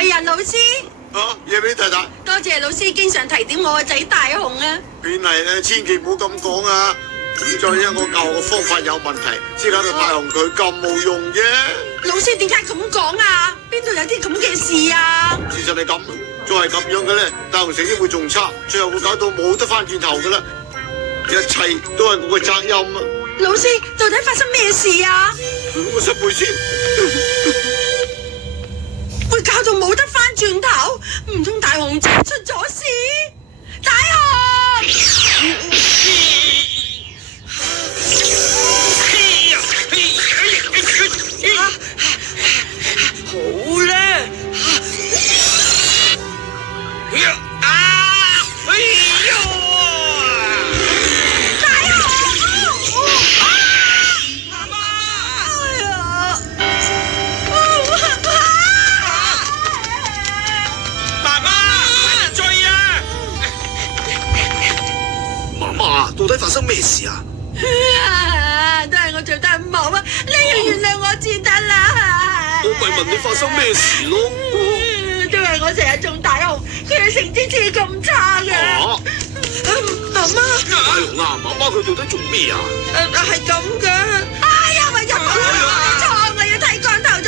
哎呀，老師，啊，嘢俾太太。多謝老師經常提點我個仔大雄啊。邊係咧？千祈唔好咁講啊！再因我教學嘅方法有問題，先搞到大雄佢咁冇用啫。老師點解咁講啊？邊度有啲咁嘅事啊？事實係咁，再係咁樣嘅咧，大雄成績會仲差，最後會搞到冇得翻轉頭噶啦。一切都係我嘅責任啊！老師，到底發生咩事啊？我失陪先。會搞到冇得翻轉頭？唔通大雄真係出咗事？大雄！好啦，到底發生咩事啊？都係我做得唔好啊！你要原諒我至得啦。我咪問你發生咩事咯？都係我成日中大雄，佢嘅成績先至咁差嘅。媽媽，大雄啊，媽媽佢到底做咩啊？係咁嘅。哎呀，我入錯，我要睇光頭